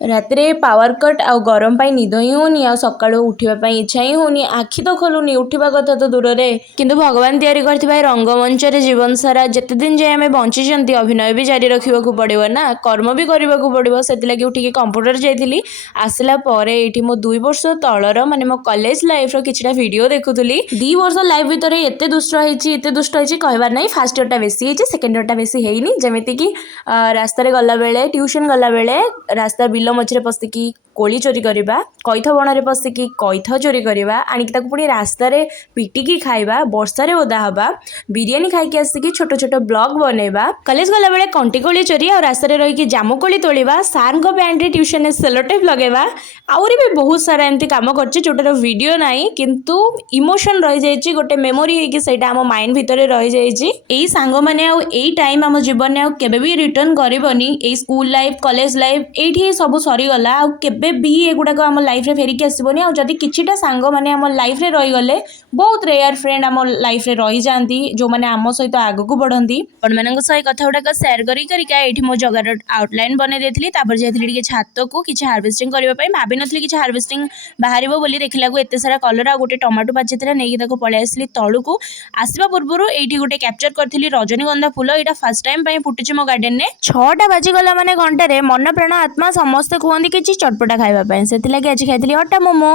ରାତିରେ power cut ଆଉ ଗରମ ପାଇଁ ନିଦ ହିଁ ହଉନି ଆଉ ସକାଳୁ ଉଠିବା ପାଇଁ ଇଚ୍ଛା ହିଁ ହଉନି। ଆଖି ତ ଖୋଲୁନି, ଉଠିବା କଥା ତ ଦୂରରେ। କିନ୍ତୁ ଭଗବାନ ତିଆରି କରିଥିବା ଏ ରଙ୍ଗମଞ୍ଚରେ ଜୀବନ ସାରା ଯେତେ ଦିନ ଯାଏ ଆମେ ବଞ୍ଚିଛନ୍ତି ଅଭିନୟ ବି ଜାରି ରଖିବାକୁ ପଡ଼ିବ ନା, କର୍ମ ବି କରିବାକୁ ପଡ଼ିବ। ସେଥିଲାଗି ଉଠିକି କମ୍ପ୍ୟୁଟର ଯାଇଥିଲି। ଆସିଲା ପରେ ଏଇଠି ମୋ 2 ବର୍ଷ ତଳର ମାନେ ମୋ କଲେଜ ଲାଇଫର କିଛିଟା ଭିଡ଼ିଓ ଦେଖୁଥିଲି। 2 ବର୍ଷ ଲାଇଫ ଭିତରେ ଏତେ ଦୁଷ୍ଟ ହେଇଛି କହିବାର ନାହିଁ। ଫାର୍ଷ୍ଟ ଇୟରଟା ବେଶୀ ହେଇଛି, ସେକେଣ୍ଡ ଇୟରଟା ବେଶୀ ହେଇନି। ଯେମିତିକି ରାସ୍ତାରେ ଗଲାବେଳେ, ଟ୍ୟୁସନ ଗଲାବେଳେ ରାସ୍ତା ବିଲ ମଝିରେ ପଶିକି କୋଳି ଚୋରି କରିବା, କଇଥ ବଣରେ ପଶିକି କଇଥ ଚୋରି କରିବା, ଆଣିକି ତାକୁ ପୁଣି ରାସ୍ତାରେ ପିଟିକି ଖାଇବା, ବର୍ଷାରେ ଓଦା ହବା, ବିରିୟାନୀ ଖାଇକି ଆସିକି ଛୋଟ ଛୋଟ ବ୍ଲଗ ବନେଇବା, କଲେଜ ଗଲାବେଳେ କଣ୍ଟି କୋଳି ଚୋରି ଆଉ ରାସ୍ତାରେ ରହିକି ଜାମୁକୋଳି ତୋଳିବା, ସାରଙ୍କ ପ୍ୟାଣ୍ଟରେ ଟ୍ୟୁସନରେ ସେଲୋଟେପ୍ ଲଗେଇବା, ଆହୁରି ବି ବହୁତ ସାରା ଏମିତି କାମ କରିଛି ଯୋଉଟାର ଭିଡ଼ିଓ ନାହିଁ, କିନ୍ତୁ ଇମୋସନ ରହିଯାଇଛି, ଗୋଟେ ମେମୋରି ହେଇକି ସେଇଟା ଆମ ମାଇଣ୍ଡ ଭିତରେ ରହିଯାଇଛି। ଏଇ ସାଙ୍ଗମାନେ ଆଉ ଏଇ ଟାଇମ୍ ଆମ ଜୀବନରେ ଆଉ କେବେ ବି ରିଟର୍ନ କରିବନି। ଏଇ ସ୍କୁଲ ଲାଇଫ, କଲେଜ ଲାଇଫ ଏଇଠି ସବୁ ସରିଗଲା, ଆଉ କେବେ ବି ଏଗୁଡ଼ାକ ଆମ ଲାଇଫରେ ଫେରିକି ଆସିବନି। ଆଉ ଯଦି କିଛିଟା ସାଙ୍ଗମାନେ ଆମ ଲାଇଫରେ ରହିଗଲେ, ବହୁତ ରେୟାର ଫ୍ରେଣ୍ଡ ଆମ ଲାଇଫରେ ରହିଯାଆନ୍ତି ଯୋଉମାନେ ଆମ ସହିତ ଆଗକୁ ବଢ଼ନ୍ତି। ଆପଣମାନଙ୍କ ସହ କଥା ଗୁଡ଼ାକ ସେୟାର କରିକା ଏଇଠି ମୋ ଜଗାର ଆଉଟଲାଇନ୍ ବନେଇ ଦେଇଥିଲି। ତାପରେ ଯାଇଥିଲି ଟିକେ ଛାତକୁ କିଛି ହାର୍ଭେଷ୍ଟିଂ କରିବା ପାଇଁ। ଭାବିନଥିଲି କିଛି ହାର୍ଭେଷ୍ଟିଂ ବାହାରିବ ବୋଲି, ଦେଖିଲାକୁ ଏତେ ସାରା କଲରା ଆଉ ଗୋଟେ ଟମାଟୋ ପାଚିଥିଲା, ନେଇକି ତାକୁ ପଳେଇ ଆସିଲି ତଳକୁ। ଆସିବା ପୂର୍ବରୁ ଏଇଠି ଗୋଟେ କ୍ୟାପଚର କରିଥିଲି ରଜନୀଗନ୍ଧା ଫୁଲ। ଏଇଟା ଫାର୍ଷ୍ଟ ଟାଇମ୍ ପାଇଁ ଫୁଟିଛି ମୋ ଗାର୍ଡେନରେ। 6ଟା ବାଜିଗଲା ମାନେ ଘଣ୍ଟାରେ ମନ ପ୍ରାଣ ଆତ୍ମା ସମସ୍ତେ କୁହନ୍ତି କିଛି ଚଟପଟା ଖାଇବା ପାଇଁ। ସେଥିଲାଗି ଆଜି ଖାଇଥିଲି ଅଟା ମୋମୋ।